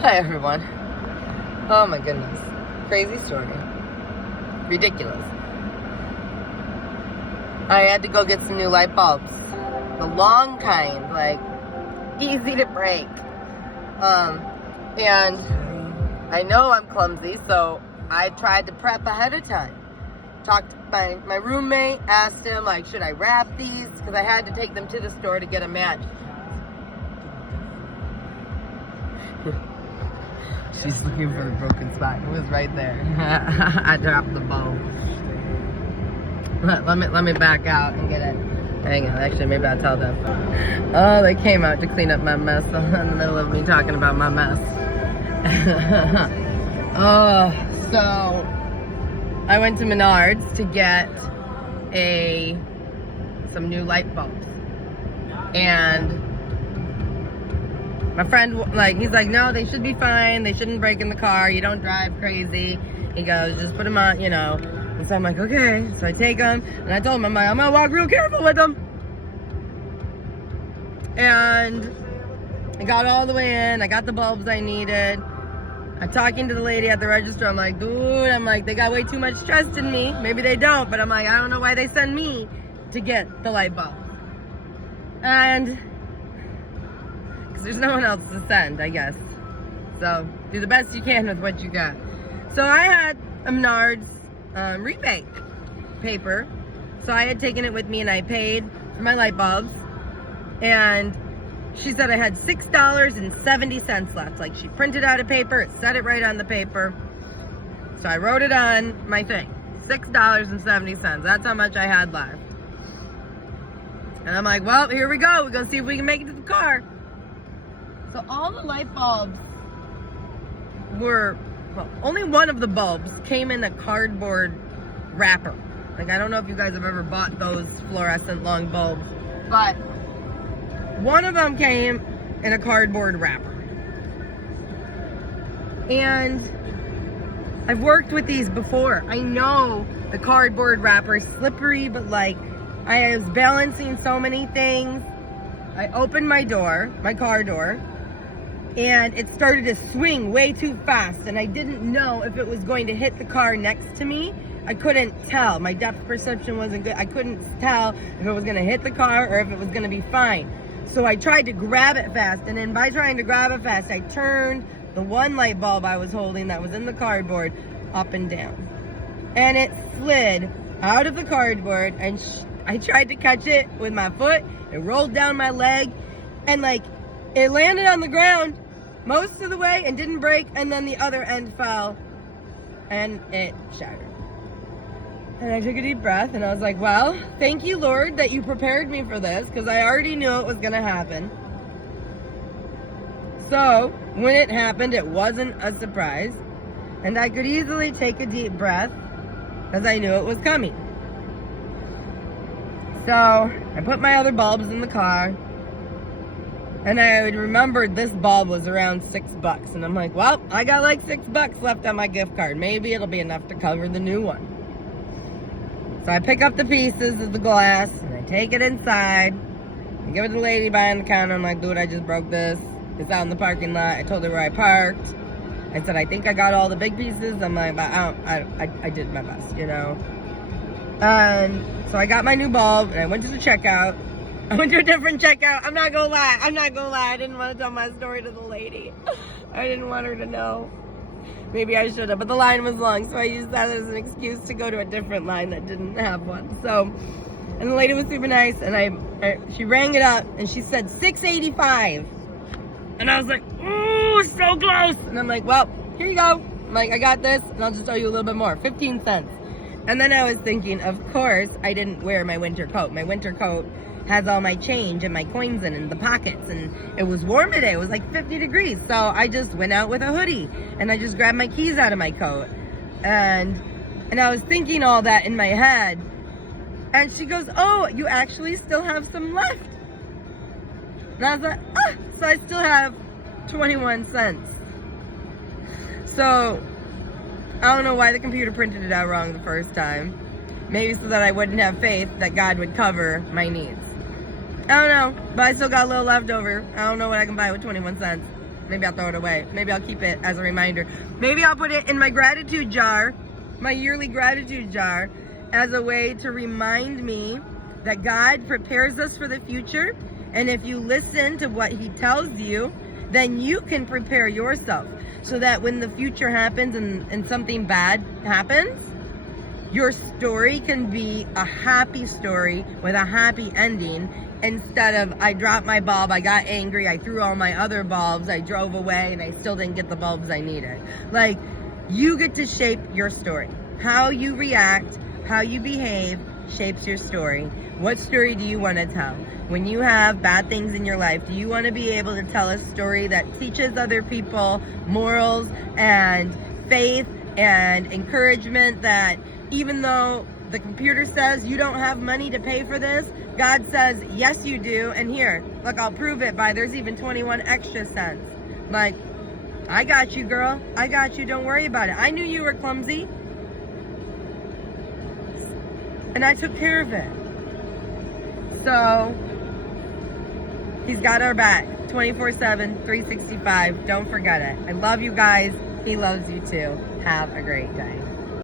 Hi everyone. Oh my goodness. Crazy story. Ridiculous. I had to go get some new light bulbs. The long kind, like easy to break. And I know I'm clumsy, so I tried to prep ahead of time. Talked to my roommate, asked him, like, should I wrap these? Because I had to take them to the store to get a match. She's looking for a broken spot. It was right there. I dropped the bulb. Let me back out and get it. Hang on, actually, maybe I'll tell them. Oh, they came out to clean up my mess in the middle of me talking about my mess. Oh, so I went to Menards to get some new light bulbs. And my friend, he's like, no, they should be fine. They shouldn't break in the car. You don't drive crazy. He goes, just put them on, you know. And so I'm like, okay. So I take them, and I told him, I'm gonna walk real careful with them. And I got all the way in. I got the bulbs I needed. I'm talking to the lady at the register. I'm like, dude, they got way too much trust in me. Maybe they don't, but I'm like, I don't know why they send me to get the light bulb. And there's no one else to send, I guess. So do the best you can with what you got. So I had a Menards rebate paper. So I had taken it with me and I paid for my light bulbs. And she said I had $6.70 left. Like, she printed out a paper, it said it right on the paper. So I wrote it on my thing. $6.70. That's how much I had left. And I'm like, well, here we go. We're gonna see if we can make it to the car. So all the light bulbs only one of the bulbs came in a cardboard wrapper. Like, I don't know if you guys have ever bought those fluorescent long bulbs, but one of them came in a cardboard wrapper. And I've worked with these before. I know the cardboard wrapper is slippery, but I was balancing so many things. I opened my car door, and it started to swing way too fast, and I didn't know if it was going to hit the car next to me. I couldn't tell. My depth perception wasn't good. I couldn't tell if it was going to hit the car or if it was going to be fine. So I tried to grab it fast, and then by trying to grab it fast, I turned the one light bulb I was holding that was in the cardboard up and down. And it slid out of the cardboard, and I tried to catch it with my foot. It rolled down my leg, and it landed on the ground most of the way and didn't break, and then the other end fell and it shattered. And I took a deep breath and I was like, well, thank you, Lord, that you prepared me for this, because I already knew it was gonna happen. So when it happened, it wasn't a surprise, and I could easily take a deep breath because I knew it was coming. So I put my other bulbs in the car, and I remembered this bulb was around $6, and I'm like, well, I got like $6 left on my gift card. Maybe it'll be enough to cover the new one. So I pick up the pieces of the glass, and I take it inside, and give it to the lady behind the counter. I'm like, dude, I just broke this. It's out in the parking lot. I told her where I parked. I said, I think I got all the big pieces. I'm like, I did my best, you know. And so I got my new bulb, and I went to the checkout. I went to a different checkout. I'm not gonna lie. I didn't want to tell my story to the lady. I didn't want her to know. Maybe I should have, but the line was long, so I used that as an excuse to go to a different line that didn't have one. So, and the lady was super nice, and she rang it up, and she said $6.85. And I was like, ooh, so close. And I'm like, well, here you go. I'm like, I got this, and I'll just tell you a little bit more, 15 cents. And then I was thinking, of course, I didn't wear my winter coat. My winter coat has all my change and my coins in the pockets, and it was warm today. It was like 50 degrees. So I just went out with a hoodie, and I just grabbed my keys out of my coat. And I was thinking all that in my head. And she goes, oh, you actually still have some left. And I was like, ah, so I still have 21 cents. So I don't know why the computer printed it out wrong the first time. Maybe so that I wouldn't have faith that God would cover my needs. I don't know, but I still got a little left over. I don't know what I can buy with 21 cents. Maybe I'll throw it away. Maybe I'll keep it as a reminder. Maybe I'll put it in my gratitude jar, my yearly gratitude jar, as a way to remind me that God prepares us for the future. And if you listen to what he tells you, then you can prepare yourself so that when the future happens and something bad happens, your story can be a happy story with a happy ending, instead of I dropped my bulb, I got angry, I threw all my other bulbs, I drove away, and I still didn't get the bulbs I needed. Like, you get to shape your story. How you react, how you behave shapes your story. What story do you want to tell? When you have bad things in your life, do you want to be able to tell a story that teaches other people morals and faith and encouragement, that even though the computer says you don't have money to pay for this, God says, yes, you do. And here, look, I'll prove it by, there's even 21 extra cents. Like, I got you, girl. I got you. Don't worry about it. I knew you were clumsy. And I took care of it. So, he's got our back 24/7, 365. Don't forget it. I love you guys. He loves you too. Have a great day.